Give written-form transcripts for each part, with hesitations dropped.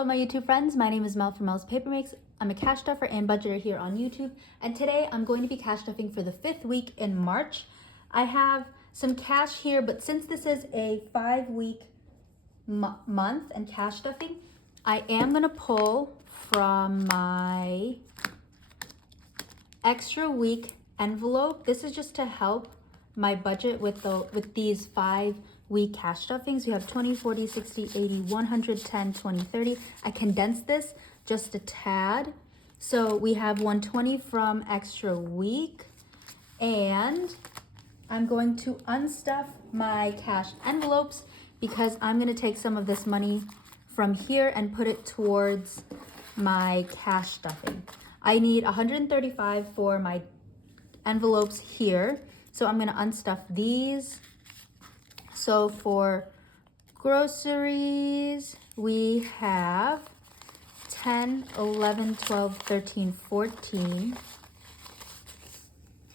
Hello my YouTube friends, my name is Mel from Mel's Paper Makes. I'm a cash stuffer and budgeter here on YouTube, and today I'm going to be cash stuffing for the 5th week in March. I have some cash here, but since this is a 5-week month and cash stuffing, I am going to pull from my extra week envelope. This is just to help my budget with these 5-week cash stuffings. We have 20, 40, 60, 80, 110, 20, 30. I condensed this just a tad. So we have 120 from extra week, and I'm going to unstuff my cash envelopes because I'm going to take some of this money from here and put it towards my cash stuffing. I need 135 for my envelopes here. So I'm going to unstuff these. So for groceries, we have 10, 11, 12, 13, 14.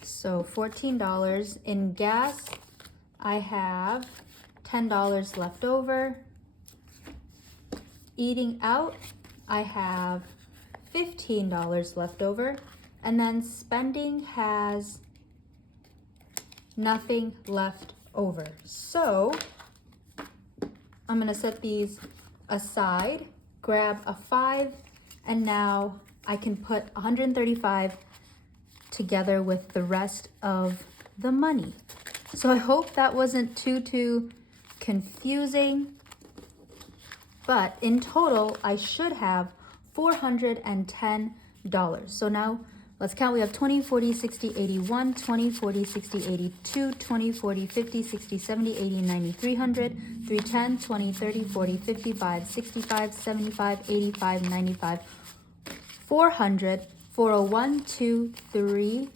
So $14. In gas, I have $10 left over. Eating out, I have $15 left over. And then spending has nothing left over. So I'm gonna set these aside, grab a 5, and now I can put 135 together with the rest of the money. So I hope that wasn't too confusing, but in total I should have $410. So now let's count. We have 20, 40, 60, 81, 20, 40, 60, 82, 20, 40, 50, 60, 70, 80, 90, 300, 310, 20, 30, 40, 55, 65, 75, 85, 95, 400, 401, 2, 3,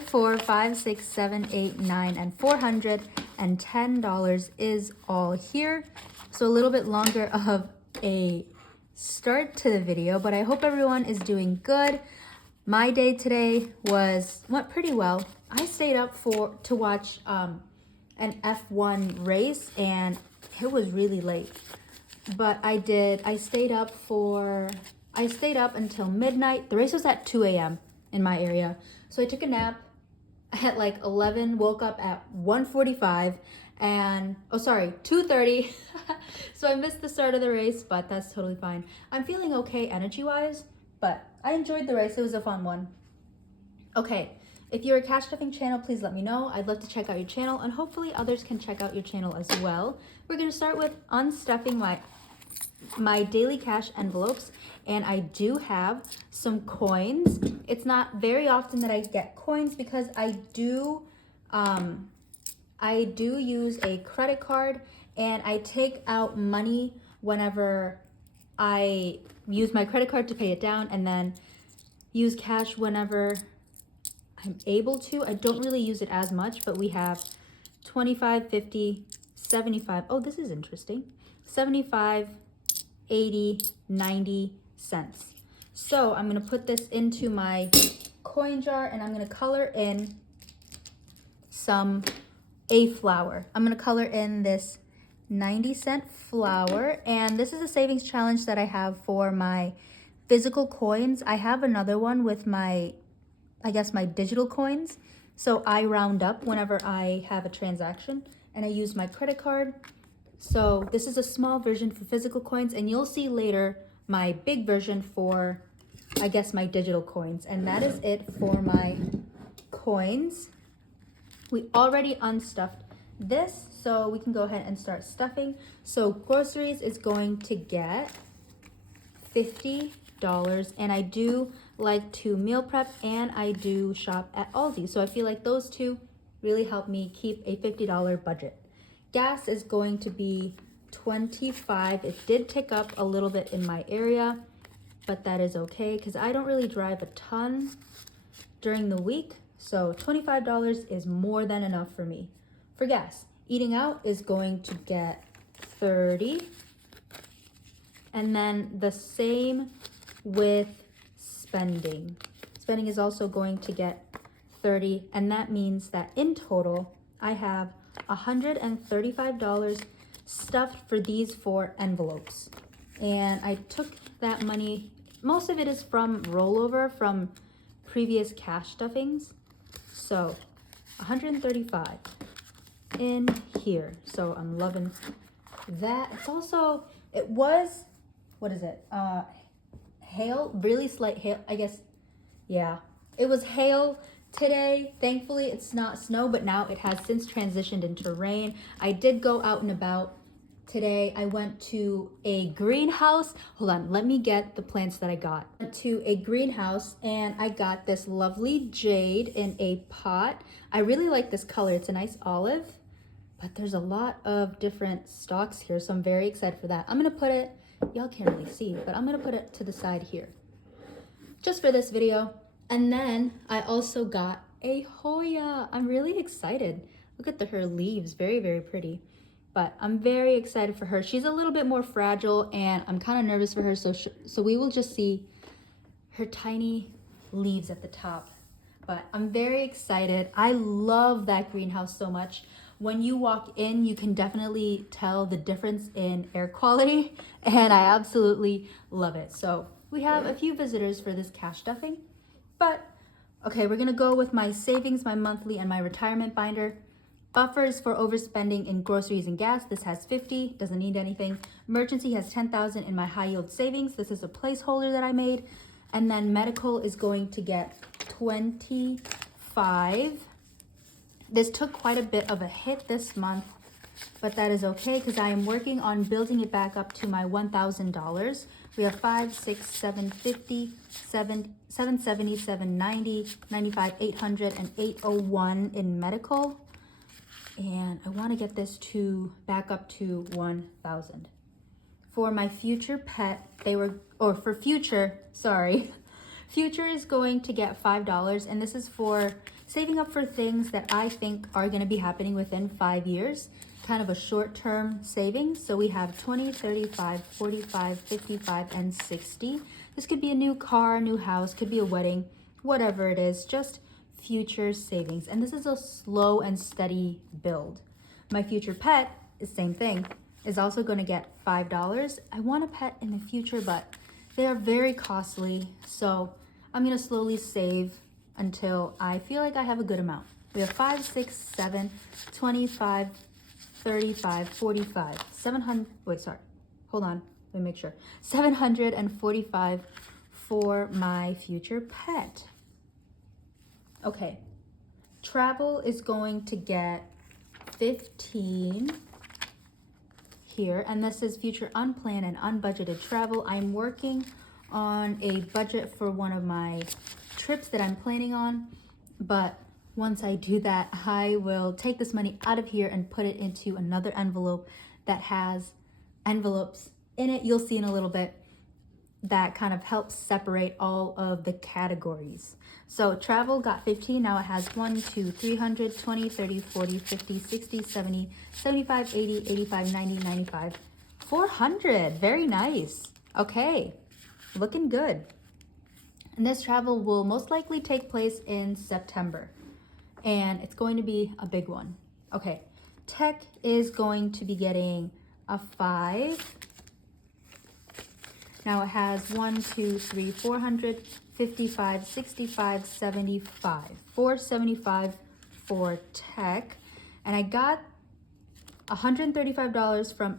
4, 5, 6, 7, 8, 9, and $410 is all here. So a little bit longer of a start to the video, but I hope everyone is doing good. My day today went pretty well. I stayed up to watch an F1 race, and it was really late. But I stayed up until midnight. The race was at 2 a.m. in my area. So I took a nap at like 11, woke up at 1:45 and 2:30. So I missed the start of the race, but that's totally fine. I'm feeling okay energy-wise, but I enjoyed the race. It was a fun one. Okay, if you're a cash stuffing channel, please let me know. I'd love to check out your channel, and hopefully others can check out your channel as well. We're gonna start with unstuffing my daily cash envelopes, and I do have some coins. It's not very often that I get coins because I do use a credit card, and I take out money whenever I use my credit card to pay it down, and then use cash whenever I'm able to. I don't really use it as much, but we have 25, 50, 75. Oh, this is interesting. 75, 80, 90 cents. So I'm going to put this into my coin jar, and I'm going to color in a flower. I'm going to color in this 90-cent flower, and this is a savings challenge that I have for my physical coins. I have another one with my digital coins. So I round up whenever I have a transaction, and I use my credit card. So this is a small version for physical coins, and you'll see later my big version for, my digital coins. And that is it for my coins. We already unstuffed this, so we can go ahead and start stuffing. So groceries is going to get $50, and I do like to meal prep, and I do shop at Aldi. So I feel like those two really help me keep a $50 budget. Gas is going to be $25. It did tick up a little bit in my area, but that is okay because I don't really drive a ton during the week. So $25 is more than enough for me. For gas, eating out is going to get $30. And then the same with spending. Spending is also going to get $30, and that means that in total, I have $135 stuffed for these 4 envelopes. And I took that money, most of it is from rollover from previous cash stuffings. So 135 in here. So I'm loving that. It's also, it was, what is it? Hail, really slight hail, I guess. Yeah, it was hail today. Thankfully, it's not snow, but now it has since transitioned into rain. I did go out and about today. I went to a greenhouse. Hold on, let me get the plants that I got. Went to a greenhouse and I got this lovely jade in a pot. I really like this color. It's a nice olive, but there's a lot of different stalks here, so I'm very excited for that. I'm gonna put it, y'all can't really see, but I'm gonna put it to the side here just for this video. And then I also got a Hoya. I'm really excited. Look at her leaves, very, very pretty. But I'm very excited for her. She's a little bit more fragile and I'm kind of nervous for her. So we will just see her tiny leaves at the top. But I'm very excited. I love that greenhouse so much. When you walk in, you can definitely tell the difference in air quality and I absolutely love it. So we have a few visitors for this cash stuffing, but okay, we're gonna go with my savings, my monthly, and my retirement binder. Buffers for overspending in groceries and gas. This has 50, doesn't need anything. Emergency has 10,000 in my high yield savings. This is a placeholder that I made. And then medical is going to get 25. This took quite a bit of a hit this month, but that is okay because I am working on building it back up to my $1,000. We have 5, 6, 750, 770, 790, 95, 800, and 801 in medical. And I want to get this to back up to 1,000. For my future pet, Future is going to get $5, and this is for saving up for things that I think are going to be happening within 5 years. Kind of a short-term savings. So we have 20, 35, 45, 55, and 60. This could be a new car, new house, could be a wedding, whatever it is, just future savings. And this is a slow and steady build. My future pet is same thing, is also going to get $5. I want a pet in the future, but they are very costly. So I'm going to slowly save until I feel like I have a good amount. We have 5, 6, 7, 25, 35, 45, 700, wait, sorry, hold on, let me make sure. 745 for my future pet. Okay, travel is going to get 15 here, and this is future unplanned and unbudgeted travel. I'm working on a budget for one of my trips that I'm planning on, but once I do that, I will take this money out of here and put it into another envelope that has envelopes in it. You'll see in a little bit that kind of helps separate all of the categories. So travel got 15. Now it has 1, 2, 300, 20, 30, 40, 50, 60, 70, 75, 80, 85, 90, 95, 400. Very nice. Okay, looking good. And this travel will most likely take place in September. And it's going to be a big one. Okay, tech is going to be getting a 5. Now it has 1, 2, 3, 400, 55, 65, 75. 475 for tech. And I got $135 from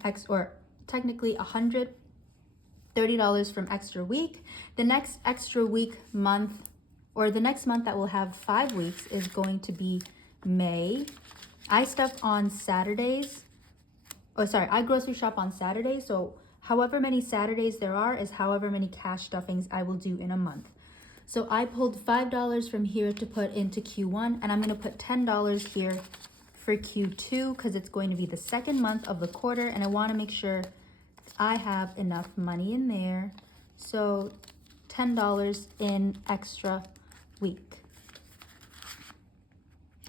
technically $130 from Extra Week. The next Extra Week month, or the next month that will have 5 weeks, is going to be May. I stuff on Saturdays. I grocery shop on Saturdays. So however many Saturdays there are is however many cash stuffings I will do in a month. So I pulled $5 from here to put into Q1, and I'm going to put $10 here for Q2 because it's going to be the second month of the quarter, and I want to make sure I have enough money in there. So $10 in Extra Week.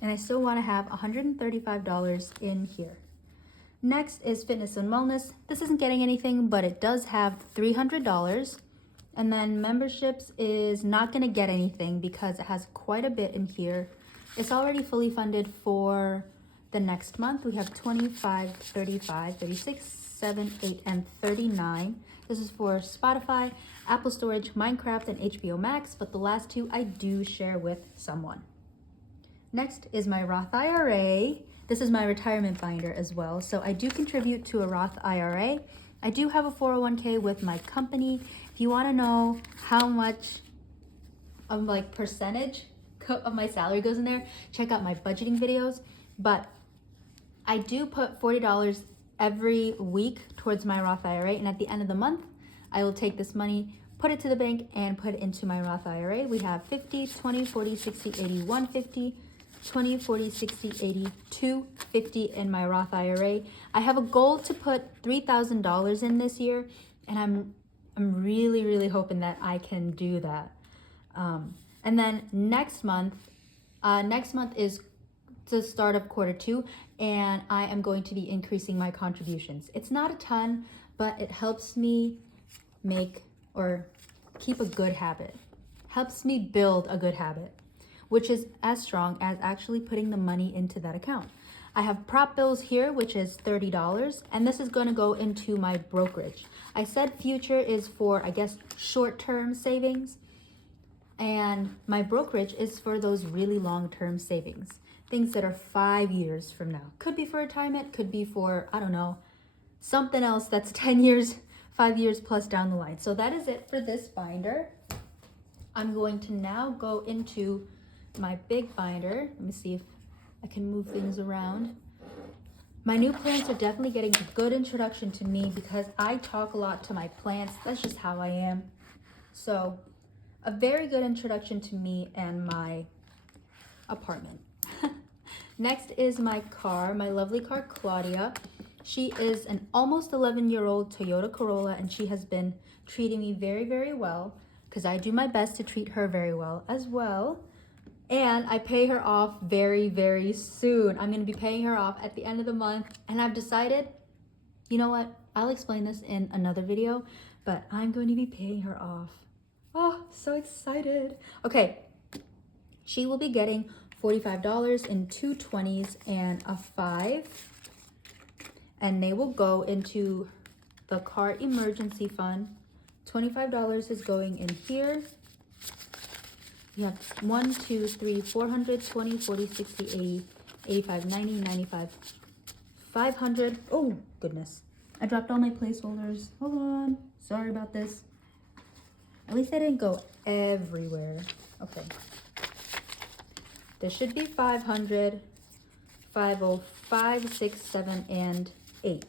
And I still want to have $135 in here. Next is fitness and wellness. This isn't getting anything, but it does have $300. And then memberships is not going to get anything because it has quite a bit in here. It's already fully funded for the next month. We have 25, 35, 36, 7, 8, and 39. This is for Spotify, Apple Storage, Minecraft, and HBO Max, but the last two I do share with someone. Next is my Roth IRA. This is my retirement binder as well. So I do contribute to a Roth IRA. I do have a 401k with my company. If you want to know how much of like percentage of my salary goes in there, check out my budgeting videos. But I do put $40 every week towards my Roth IRA, and at the end of the month, I will take this money, put it to the bank, and put it into my Roth IRA. We have 50, 20, 40, 60, 80, 150, 20, 40, 60, 80, 250 in my Roth IRA. I have a goal to put $3,000 in this year, and I'm really hoping that I can do that. And then next month is the start of Q2, and I am going to be increasing my contributions. It's not a ton, but it helps me make or keep a good habit, helps me build a good habit, which is as strong as actually putting the money into that account. I have prop bills here, which is $30, and this is going to go into my brokerage. I said future is for, I guess, short-term savings, and my brokerage is for those really long-term savings, things that are 5 years from now. Could be for retirement, could be for, I don't know, something else that's 10 years, 5 years plus down the line. So that is it for this binder. I'm going to now go into my big binder. Let me see if I can move things around. My new plants are definitely getting a good introduction to me because I talk a lot to my plants. That's just how I am. So a very good introduction to me and my apartment. Next is my car, my lovely car, Claudia. She is an almost 11-year-old Toyota Corolla, and she has been treating me very well because I do my best to treat her very well as well. And I pay her off very soon. I'm going to be paying her off at the end of the month, and I've decided, you know what? I'll explain this in another video, but I'm going to be paying her off. Oh, so excited. Okay, she will be getting $45 in two 20s and a 5, and they will go into the car emergency fund. $25 is going in here. You have 1, 2, 3, 400, 20, 40, 60, 80, 85, 90, 95, 500. Oh, goodness. I dropped all my placeholders. Hold on. Sorry about this. At least I didn't go everywhere. Okay. There should be 500, 50, 5, 6, 7, and 8.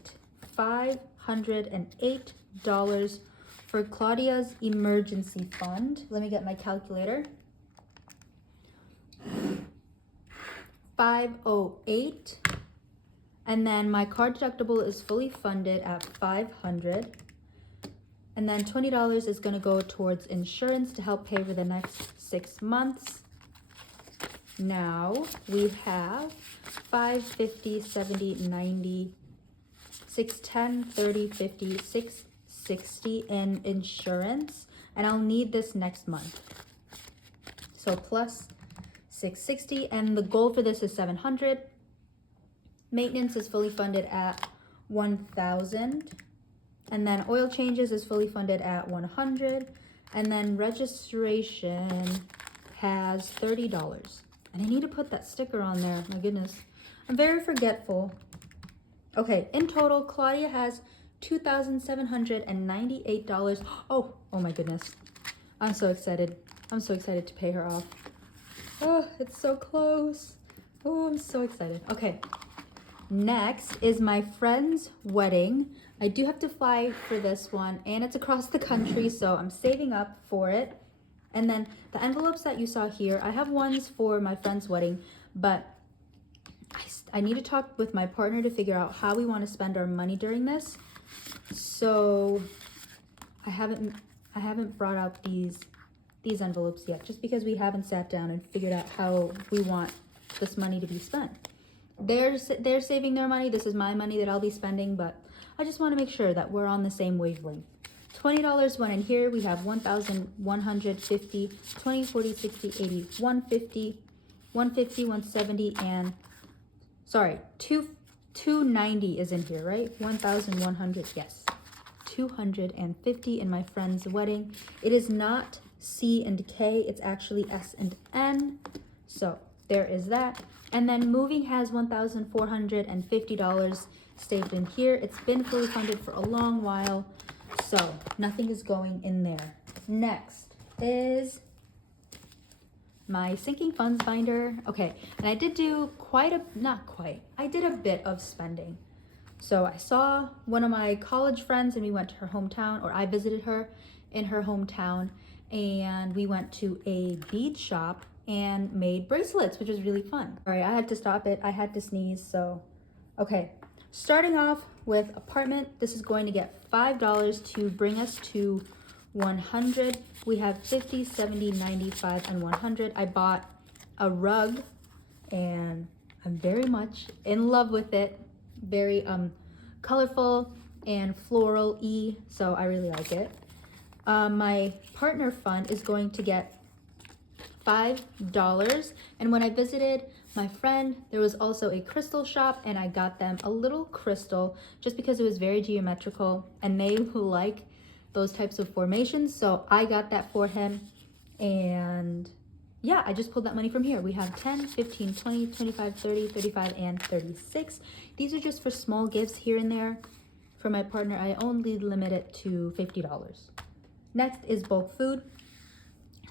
$508 for Claudia's emergency fund. Let me get my calculator. 508, and then my car deductible is fully funded at $500, and then $20 is going to go towards insurance to help pay for the next 6 months. Now we have 5, 50, 70, 90, 610, 30, 50, 660 in insurance, and I'll need this next month. So plus 660, and the goal for this is 700. Maintenance is fully funded at 1,000, and then oil changes is fully funded at 100, and then registration has $30. And I need to put that sticker on there. My goodness, I'm very forgetful. Okay, in total, Claudia has $2,798. Oh my goodness, I'm so excited. I'm so excited to pay her off. Oh, it's so close. Oh, I'm so excited. Okay, next is my friend's wedding. I do have to fly for this one, and it's across the country, so I'm saving up for it. And then the envelopes that you saw here, I have ones for my friend's wedding, but I need to talk with my partner to figure out how we want to spend our money during this. So I haven't brought out these envelopes yet, just because we haven't sat down and figured out how we want this money to be spent. They're saving their money. This is my money that I'll be spending, but I just want to make sure that we're on the same wavelength. $20 went in here. We have 1,150, 20, 40, 60, 80, 150, 150, 170, and sorry, 290 is in here, right? 1,100, yes. $250 in my friend's wedding. It is not C and K, it's actually S and N. So there is that. And then moving has $1,450 saved in here. It's been fully funded for a long while, so nothing is going in there. Next is my sinking funds binder. Okay, and I did do I did a bit of spending. So I saw one of my college friends and we went to her hometown, or I visited her in her hometown, and we went to a bead shop and made bracelets, which was really fun. All right, I had to stop it. I had to sneeze, so. Okay, starting off with apartment, this is going to get $5 to bring us to 100. We have 50, 70, 95, and 100. I bought a rug and I'm very much in love with it. Very colorful and floral-y, so I really like it. My partner fund is going to get $5. And when I visited my friend, there was also a crystal shop and I got them a little crystal just because it was very geometrical and they like those types of formations. So I got that for him. And yeah, I just pulled that money from here. We have 10, 15, 20, 25, 30, 35, and 36. These are just for small gifts here and there. For my partner, I only limit it to $50. Next is bulk food.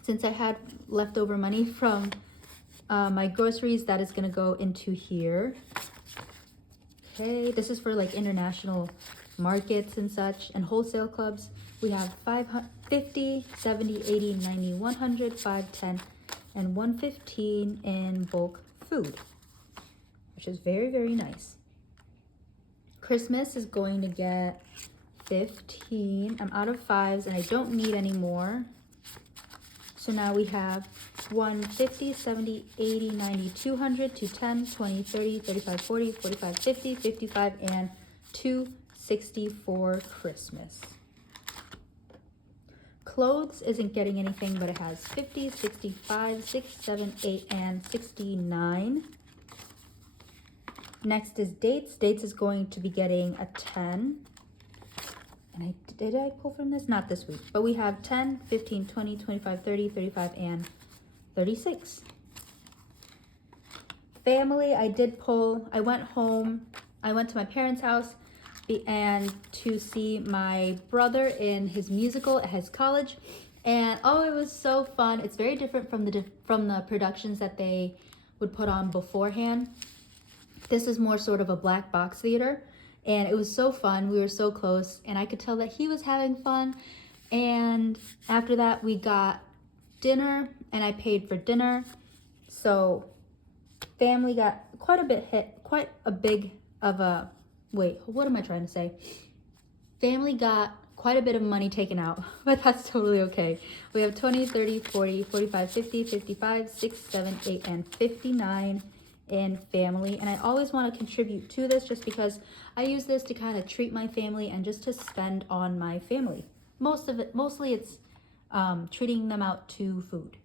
Since I had leftover money from my groceries, that is gonna go into here. Okay, this is for like international markets and such and wholesale clubs. We have 50, 70, 80, 90, 100, 5, 10, and 115 in bulk food, which is very, very nice. Christmas is going to get 15. I'm out of 5s and I don't need any more. So now we have 150, 70, 80, 90, 200, 210, 20, 30, 35, 40, 45, 50, 55, and 260 for Christmas. Clothes isn't getting anything, but it has 50, 65, 6, 7, 8, and 69. Next is dates. Dates is going to be getting a 10. And did I pull from this? Not this week. But we have 10, 15, 20, 25, 30, 35, and 36. Family, I did pull. I went home. I went to my parents' house and to see my brother in his musical at his college. And oh, it was so fun. It's very different from the productions that they would put on beforehand. This is more sort of a black box theater. And it was so fun. We were so close and I could tell that he was having fun. And after that we got dinner and I paid for dinner. So family got quite a bit Family got quite a bit of money taken out, but that's totally okay. We have 20, 30, 40, 45, 50, 55, 6, 7, 8, and 59 in family. And I always want to contribute to this just because I use this to kind of treat my family and just to spend on my family. Mostly it's treating them out to food.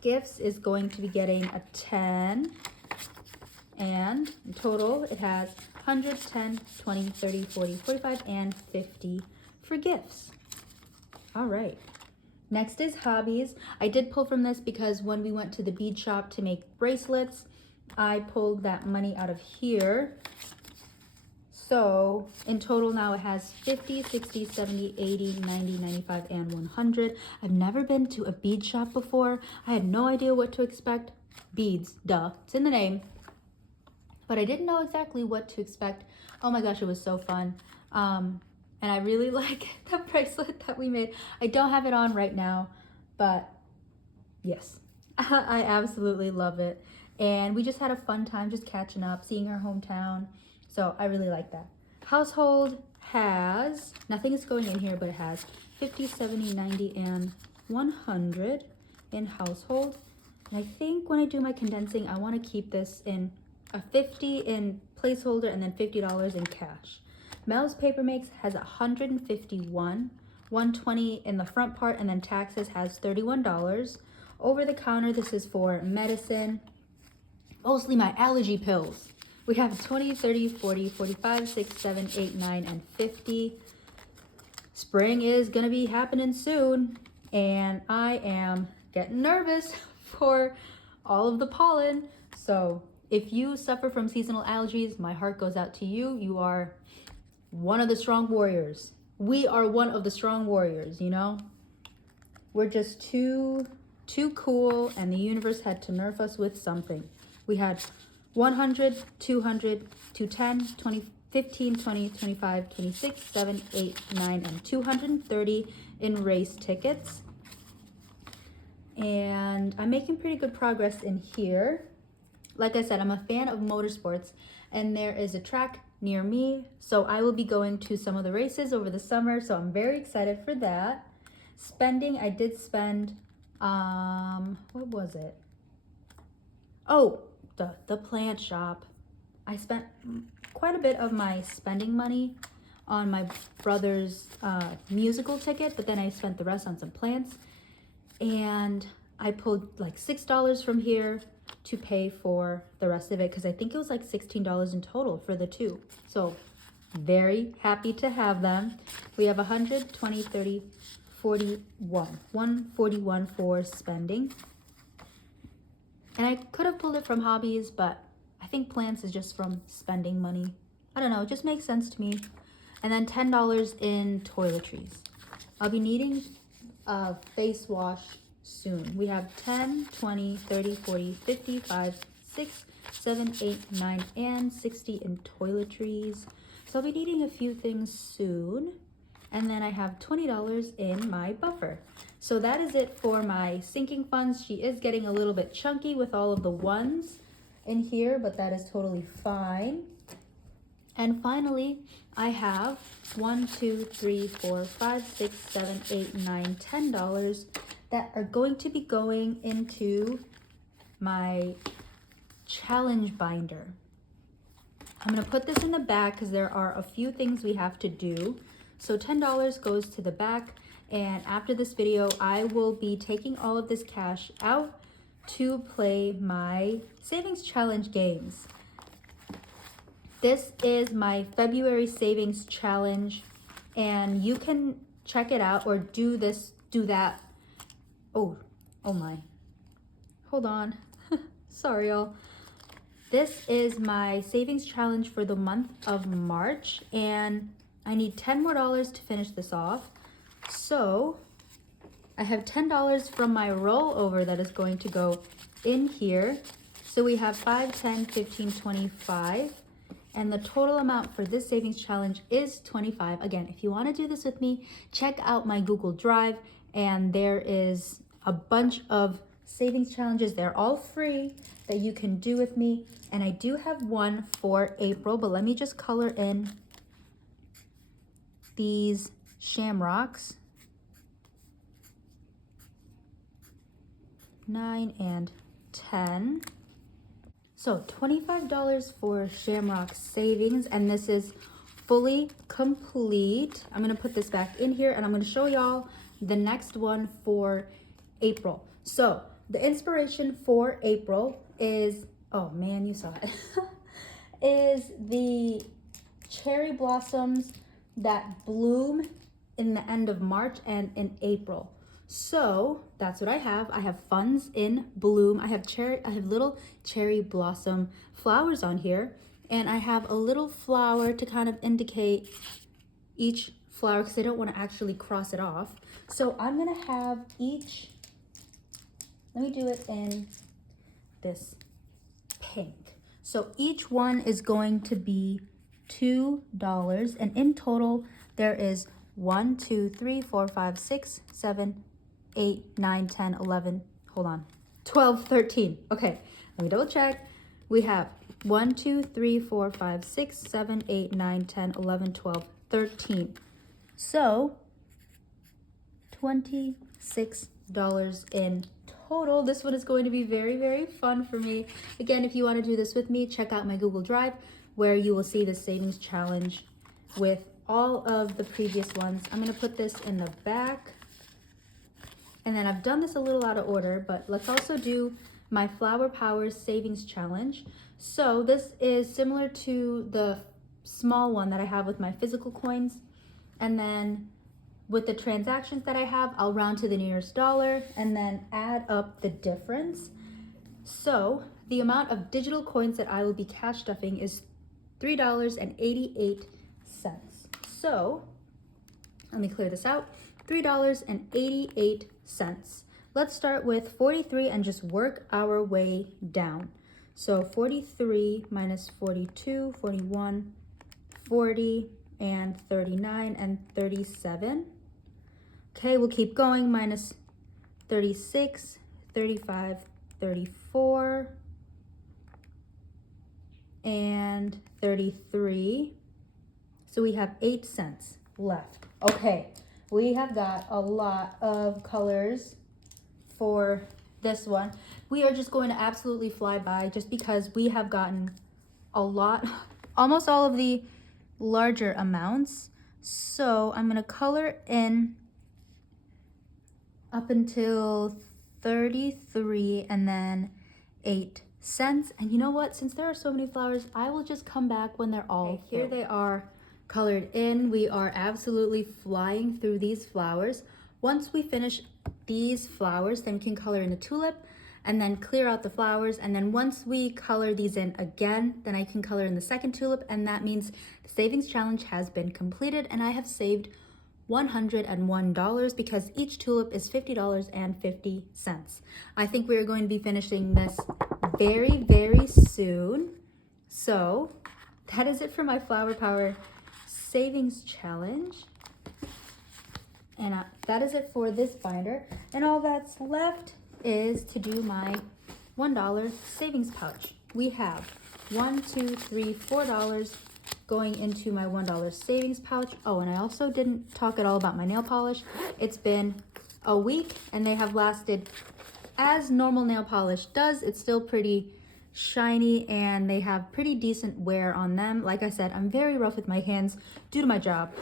Gifts is going to be getting a 10. And in total, it has 100, 10, 20, 30, 40, 45, and 50 for gifts. All right. Next is hobbies. I did pull from this because when we went to the bead shop to make bracelets, I pulled that money out of here. So in total now it has 50, 60, 70, 80, 90, 95, and 100. I've never been to a bead shop before. I had no idea what to expect. Beads, duh, it's in the name. But I didn't know exactly what to expect. Oh my gosh, it was so fun. And I really like the bracelet that we made. I don't have it on right now, but yes, I absolutely love it. And we just had a fun time just catching up, seeing our hometown. So I really like that. Household has, nothing is going in here, but it has 50, 70, 90, and 100 in household. And I think when I do my condensing, I want to keep this in a 50 in placeholder and then $50 in cash. Mel's Paper Makes has 151, 120 in the front part, and then taxes has $31. Over the counter, this is for medicine, mostly my allergy pills. We have 20, 30, 40, 45, 6, 7, 8, 9, and 50 spring is gonna be happening soon, and I am getting nervous for all of the pollen. So if you suffer from seasonal allergies, my heart goes out to you. You are one of the strong warriors. We are one of the strong warriors, you know? We're just too cool, and the universe had to nerf us with something. We had 100, 200, 210, 20, 15, 20, 25, 26, 7, 8, 9, and 230 in race tickets. And I'm making pretty good progress in here. Like I said, I'm a fan of motorsports, and there is a track near me, so I will be going to some of the races over the summer, so I'm very excited for that. Spending, I did spend, what was it? Oh, the plant shop. I spent quite a bit of my spending money on my brother's musical ticket, but then I spent the rest on some plants, and I pulled like $6 from here to pay for the rest of it, because I think it was like $16 in total for the two. So very happy to have them. We have 100, 20, 30, 41, 141 for spending. And I could have pulled it from hobbies, but I think plants is just from spending money. I don't know, it just makes sense to me. And then $10 in toiletries. I'll be needing a face wash soon. We have 10, 20, 30, 40, 55, 6, 7, 8, 9, and 60 in toiletries. So I'll be needing a few things soon. And then I have $20 in my buffer. So that is it for my sinking funds. She is getting a little bit chunky with all of the ones in here, but that is totally fine. And finally, I have $1, 2, 3, 4, 5, 6, 7, 8, 9, $10 that are going to be going into my challenge binder. I'm gonna put this in the back because there are a few things we have to do. So $10 goes to the back, and after this video, I will be taking all of this cash out to play my savings challenge games. This is my February savings challenge, and you can check it out or do this, do that. Oh my. Hold on. Sorry, y'all. This is my savings challenge for the month of March, and I need $10 more to finish this off. So I have $10 from my rollover that is going to go in here. So we have 5, 10, 15, 25. And the total amount for this savings challenge is 25. Again, if you want to do this with me, check out my Google Drive, and there is a bunch of savings challenges. They're all free that you can do with me. And I do have one for April, but let me just color in these shamrocks. 9 and 10. So $25 for shamrock savings, and this is fully complete. I'm gonna put this back in here, and I'm gonna show y'all the next one for April. So the inspiration for April is, oh man, you saw it, is the cherry blossoms that bloom in the end of March and in April. So that's what I have. I have funds in bloom. I have little cherry blossom flowers on here, and I have a little flower to kind of indicate each flower because I don't want to actually cross it off. So I'm gonna have each, let me do it in this pink. So each one is going to be $2, and in total there is 1, 2, 3, 4, 5, 6, 7, 8, 9, 10, 11, hold on, 12, 13. Okay, let me double check. We have 1, 2, 3, 4, 5, 6, 7, 8, 9, 10, 11, 12, 13. So $26 in total. This one is going to be very, very fun for me. Again, if you want to do this with me, check out my Google Drive where you will see the savings challenge with all of the previous ones. I'm going to put this in the back. And then I've done this a little out of order, but let's also do my Flower Powers Savings Challenge. So this is similar to the small one that I have with my physical coins. And then with the transactions that I have, I'll round to the nearest dollar and then add up the difference. So the amount of digital coins that I will be cash stuffing is $3.88. So let me clear this out. $3.88. Let's start with 43 and just work our way down. So 43 minus 42, 41, 40, and 39, and 37. Okay, we'll keep going. Minus 36, 35, 34, and 33. So we have 8 cents left. Okay, we have got a lot of colors for this one. We are just going to absolutely fly by just because we have gotten a lot, almost all of the larger amounts. So I'm going to color in up until 33 and then 8 cents. And you know what? Since there are so many flowers, I will just come back when they're all filled. Here they are colored in. We are absolutely flying through these flowers. Once we finish these flowers, then we can color in a tulip and then clear out the flowers. And then once we color these in again, then I can color in the second tulip. And that means the savings challenge has been completed and I have saved $101 because each tulip is $50.50. I think we are going to be finishing this very, very soon. So that is it for my Flower Power savings challenge. And that is it for this binder. And all that's left is to do my $1 savings pouch. We have $4 going into my $1 savings pouch. Oh, and I also didn't talk at all about my nail polish. It's been a week and they have lasted as normal nail polish does. It's still pretty shiny and they have pretty decent wear on them. Like I said, I'm very rough with my hands due to my job.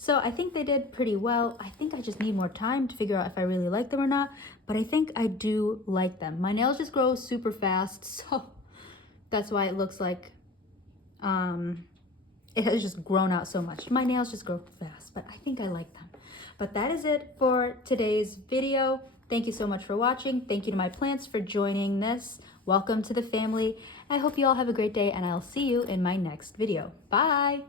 So I think they did pretty well. I think I just need more time to figure out if I really like them or not, but I think I do like them. My nails just grow super fast, so that's why it looks like it has just grown out so much. My nails just grow fast, but I think I like them. But that is it for today's video. Thank you so much for watching. Thank you to my plants for joining this. Welcome to the family. I hope you all have a great day and I'll see you in my next video. Bye.